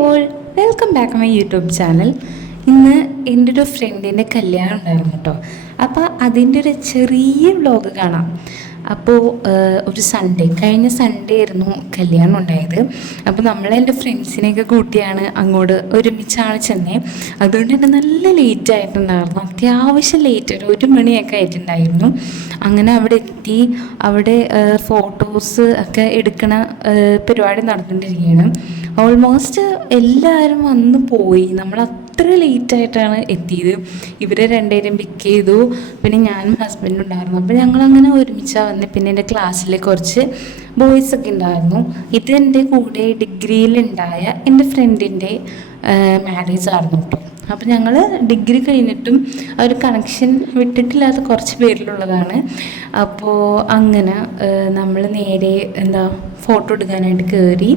All, welcome back my YouTube channel. ഇന്ന് എൻ്റെ ഒരു ഫ്രണ്ടിൻ്റെ കല്യാണം ഉണ്ടായിരുന്നു കേട്ടോ. അപ്പോൾ അതിൻ്റെ ഒരു ചെറിയ വ്ലോഗ് കാണാം. അപ്പോൾ ഒരു കഴിഞ്ഞ സൺഡേ ആയിരുന്നു കല്യാണം ഉണ്ടായത്. അപ്പോൾ എൻ്റെ ഫ്രണ്ട്സിനെയൊക്കെ കൂട്ടിയാണ് അങ്ങോട്ട് ഒരുമിച്ചാണ് ചെന്നത്. അതുകൊണ്ട് തന്നെ നല്ല ലേറ്റ് ആയിട്ടുണ്ടായിരുന്നു, അത്യാവശ്യം ലേറ്റ്, ഒരു മണിയൊക്കെ ആയിട്ടുണ്ടായിരുന്നു. അങ്ങനെ അവിടെ എത്തി. അവിടെ ഫോട്ടോസ് ഒക്കെ എടുക്കണ പരിപാടി നടന്നുകൊണ്ടിരിക്കുകയാണ്. ഓൾമോസ്റ്റ് എല്ലാവരും വന്ന് പോയി. നമ്മൾ അത്ര ലേറ്റായിട്ടാണ് എത്തിയത്. ഇവരെ രണ്ടുപേരും പിക്ക് ചെയ്തു. പിന്നെ ഞാനും ഹസ്ബൻഡും ഉണ്ടായിരുന്നു. അപ്പോൾ ഞങ്ങളങ്ങനെ ഒരുമിച്ചാണ് വന്നത്. പിന്നെ എൻ്റെ ക്ലാസ്സിൽ കുറച്ച് ബോയ്സൊക്കെ ഉണ്ടായിരുന്നു. ഇത് എൻ്റെ കൂടെ ഡിഗ്രിയിലുണ്ടായ എൻ്റെ ഫ്രണ്ടിൻ്റെ മാരേജ് ആയിരുന്നു കേട്ടോ. അപ്പോൾ ഞങ്ങൾ ഡിഗ്രി കഴിഞ്ഞിട്ടും ഒരു കണക്ഷൻ വിട്ടിട്ടില്ലാത്ത കുറച്ച് പേരിലുള്ളതാണ്. അപ്പോൾ അങ്ങനെ നമ്മൾ നേരെ ഫോട്ടോ എടുക്കാനായിട്ട് കയറി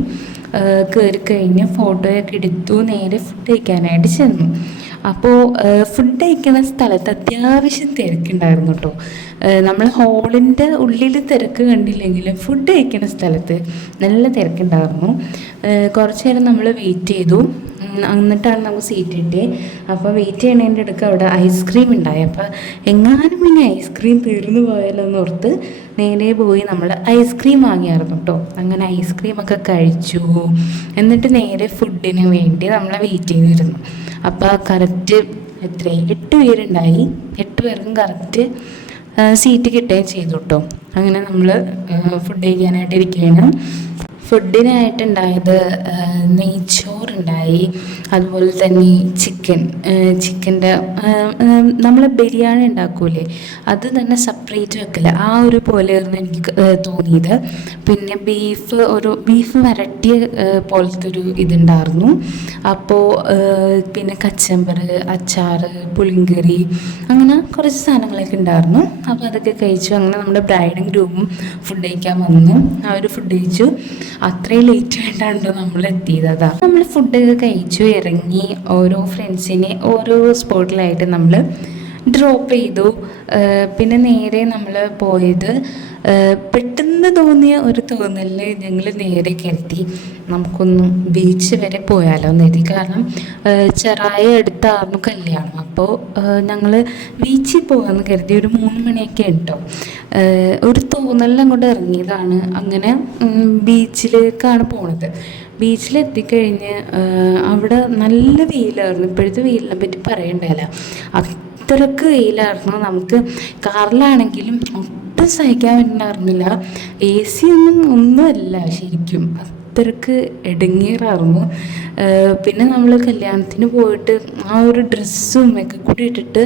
കഴിഞ്ഞ് ഫോട്ടോയൊക്കെ എടുത്തു. നേരെ ഫുഡ് കഴിക്കാനായിട്ട് ചെന്നു. അപ്പോൾ ഫുഡ് കഴിക്കുന്ന സ്ഥലത്ത് അത്യാവശ്യം തിരക്കുണ്ടായിരുന്നു കേട്ടോ. നമ്മൾ ഹാളിൻ്റെ ഉള്ളിൽ തിരക്ക് കണ്ടില്ലെങ്കിലും ഫുഡ് കഴിക്കുന്ന സ്ഥലത്ത് നല്ല തിരക്കുണ്ടായിരുന്നു. കുറച്ച് നേരം നമ്മൾ വെയിറ്റ് ചെയ്തു. എന്നിട്ടാണ് നമുക്ക് സീറ്റ് കിട്ടിയത്. അപ്പോൾ വെയിറ്റ് ചെയ്യണതിൻ്റെ ഇടയ്ക്ക് അവിടെ ഐസ്ക്രീം ഉണ്ടായി. അപ്പോൾ എങ്ങാനും പിന്നെ ഐസ്ക്രീം തീർന്നു പോയാലോ എന്ന് ഓർത്ത് നേരെ പോയി നമ്മൾ ഐസ്ക്രീം വാങ്ങിയായിരുന്നു കേട്ടോ. അങ്ങനെ ഐസ്ക്രീമൊക്കെ കഴിച്ചു. എന്നിട്ട് നേരെ ഫുഡിന് വേണ്ടി നമ്മൾ വെയിറ്റ് ചെയ്തിരുന്നു. അപ്പോൾ കറക്റ്റ് 8 പേരുണ്ടായി. 8 പേർക്കും കറക്റ്റ് സീറ്റ് കിട്ടുകയും ചെയ്തു കേട്ടോ. അങ്ങനെ നമ്മൾ ഫുഡ് കഴിക്കാനായിട്ട് ഇരിക്കുകയാണ്. ഫുഡിനായിട്ടുണ്ടായത് നെയ്ച്ചോറുണ്ടായി, അതുപോലെ തന്നെ ചിക്കൻ്റെ നമ്മൾ ബിരിയാണി ഉണ്ടാക്കൂലേ, അത് തന്നെ സെപ്പറേറ്റ് വെക്കില്ല, ആ ഒരു പോലെയായിരുന്നു എനിക്ക് തോന്നിയത്. പിന്നെ ബീഫ് വരട്ടിയ പോലത്തെ ഒരു ഇതുണ്ടായിരുന്നു. അപ്പോൾ പിന്നെ കച്ചമ്പർ, അച്ചാർ, പുളിങ്കറി, അങ്ങനെ കുറച്ച് സാധനങ്ങളൊക്കെ ഉണ്ടായിരുന്നു. അപ്പോൾ അതൊക്കെ കഴിച്ചു. അങ്ങനെ നമ്മുടെ ബ്രൈഡും ഗ്രൂമും ഫുഡ് കഴിക്കാൻ വന്നു. അവർ ഫുഡ് കഴിച്ചു. അത്രയും ലേറ്റ് ആയിട്ടാണ് നമ്മൾ എത്തിയത്. നമ്മൾ ഫുഡൊക്കെ കഴിച്ചു ഇറങ്ങി. ഓരോ ഫ്രണ്ട്സിനെ ഓരോ സ്പോട്ടിലായിട്ട് നമ്മൾ ഡ്രോപ്പ് ചെയ്തു. പിന്നെ നേരെ നമ്മൾ പോയത് പെട്ടെന്ന് തോന്നിയ ഒരു തോന്നലിൽ ഞങ്ങൾ നേരെ കരുതി നമുക്കൊന്ന് ബീച്ച് വരെ പോയാലോ എന്ന് കരുതി. കാരണം ചെറായ അടുത്തായിരുന്നു കല്യാണം. അപ്പോൾ ഞങ്ങൾ ബീച്ചിൽ പോകാമെന്ന് കരുതി. ഒരു 3 മണിയൊക്കെ ഉണ്ടോ, ഒരു തോന്നലിൽ അങ്ങോട്ട് ഇറങ്ങിയതാണ്. അങ്ങനെ ബീച്ചിലേക്കാണ് പോണത്. ബീച്ചിലെത്തിക്കഴിഞ്ഞ് അവിടെ നല്ല വെയിലായിരുന്നു. ഇപ്പോഴത്തെ വെയിലിനെ പറ്റി പറയണ്ടല്ല, അത്രക്ക് വെയിലായിരുന്നു. നമുക്ക് കാറിലാണെങ്കിലും ഒട്ടും സഹിക്കാൻ പറ്റുന്നുണ്ടായിരുന്നില്ല. AC ഒന്നുമല്ല ശരിക്കും, അത്രക്ക് ഇടങ്ങേറായിരുന്നു. പിന്നെ നമ്മൾ കല്യാണത്തിന് പോയിട്ട് ആ ഒരു ഡ്രസ്സും ഒക്കെ കൂടി ഇട്ടിട്ട്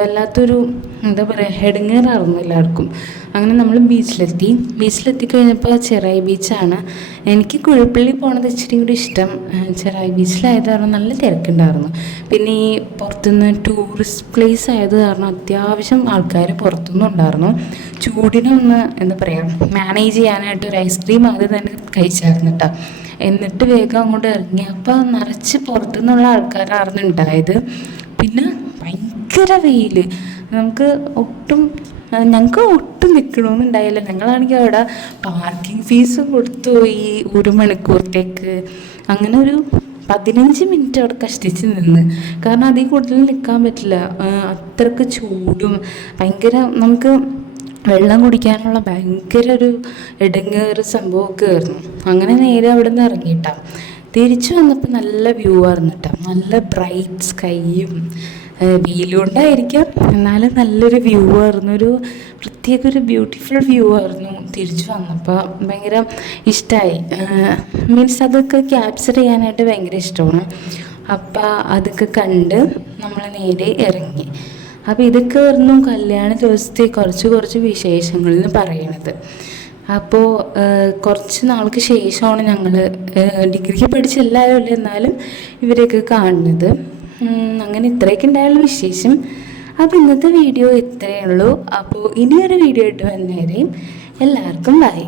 വല്ലാത്തൊരു ഇടങ്ങേറായിരുന്നു എല്ലാവർക്കും. അങ്ങനെ നമ്മൾ ബീച്ചിലെത്തി കഴിഞ്ഞപ്പോൾ ചെറായി ബീച്ചാണ്. എനിക്ക് കുഴിപ്പള്ളി പോണത് ഇച്ചിരി കൂടി ഇഷ്ടം. ചെറായി ബീച്ചിലായത് കാരണം നല്ല തിരക്കുണ്ടായിരുന്നു. പിന്നെ ഈ പുറത്തുനിന്ന് ടൂറിസ്റ്റ് പ്ലേസ് ആയത് കാരണം അത്യാവശ്യം ആൾക്കാർ പുറത്തുനിന്നും ഉണ്ടായിരുന്നു. ചൂടിനൊന്ന് മാനേജ് ചെയ്യാനായിട്ട് ഒരു ഐസ്ക്രീം ആദ്യം തന്നെ കഴിച്ചായിരുന്നു കേട്ടോ. എന്നിട്ട് വേഗം അങ്ങോട്ട് ഇറങ്ങി. അപ്പോൾ നിറച്ച് പുറത്തുനിന്നുള്ള ആൾക്കാരായിരുന്നു ഉണ്ടായത്. പിന്നെ ഭയങ്കര വെയിൽ, ഞങ്ങൾക്ക് ഒട്ടും നിൽക്കണമെന്നുണ്ടായില്ല. ഞങ്ങളാണെങ്കിൽ അവിടെ പാർക്കിംഗ് ഫീസ് കൊടുത്തു ഈ 1 മണിക്കൂറത്തേക്ക്. അങ്ങനെ ഒരു 15 മിനിറ്റ് അവിടെ കഷ്ടിച്ച് നിന്ന്. കാരണം അതിൽ കൂടുതൽ നിൽക്കാൻ പറ്റില്ല, അത്രക്ക് ചൂടും ഭയങ്കര. നമുക്ക് വെള്ളം കുടിക്കാനുള്ള ഭയങ്കര ഒരു ഇടങ്ങേറ് സംഭവമൊക്കെ ആയിരുന്നു. അങ്ങനെ നേരെ അവിടെ നിന്ന് ഇറങ്ങിയിട്ടാണ് തിരിച്ചു വന്നപ്പോൾ നല്ല വ്യൂ ആയിരുന്നു കേട്ടോ. നല്ല ബ്രൈറ്റ് സ്കൈയും വെയിലുകൊണ്ടായിരിക്കാം, എന്നാലും നല്ലൊരു വ്യൂ ആയിരുന്നു. ഒരു പ്രത്യേക ഒരു ബ്യൂട്ടിഫുൾ വ്യൂ ആയിരുന്നു. തിരിച്ചു വന്നപ്പോൾ ഭയങ്കര ഇഷ്ടമായി. മീൻസ് അതൊക്കെ ക്യാപ്ചർ ചെയ്യാനായിട്ട് ഭയങ്കര ഇഷ്ടമാണ്. അപ്പോൾ അതൊക്കെ കണ്ട് നമ്മൾ നേരെ ഇറങ്ങി. അപ്പോൾ ഇതൊക്കെ ആയിരുന്നു കല്യാണ ദിവസത്തെ കുറച്ച് വിശേഷങ്ങളിൽ പറയണത്. അപ്പോൾ കുറച്ച് നാൾക്ക് ശേഷമാണ് ഞങ്ങൾ ഡിഗ്രിക്ക് പഠിച്ച എല്ലാവരും അല്ല, എന്നാലും ഇവരെയൊക്കെ കാണുന്നത്. അങ്ങനെ ഇത്രയൊക്കെ ഉണ്ടായുള്ള വിശേഷം. അപ്പോൾ ഇന്നത്തെ വീഡിയോ ഇത്രയേ ഉള്ളൂ. അപ്പോൾ ഇനിയൊരു വീഡിയോ ആയിട്ട് വന്നേരെയും എല്ലാവർക്കും ബൈ.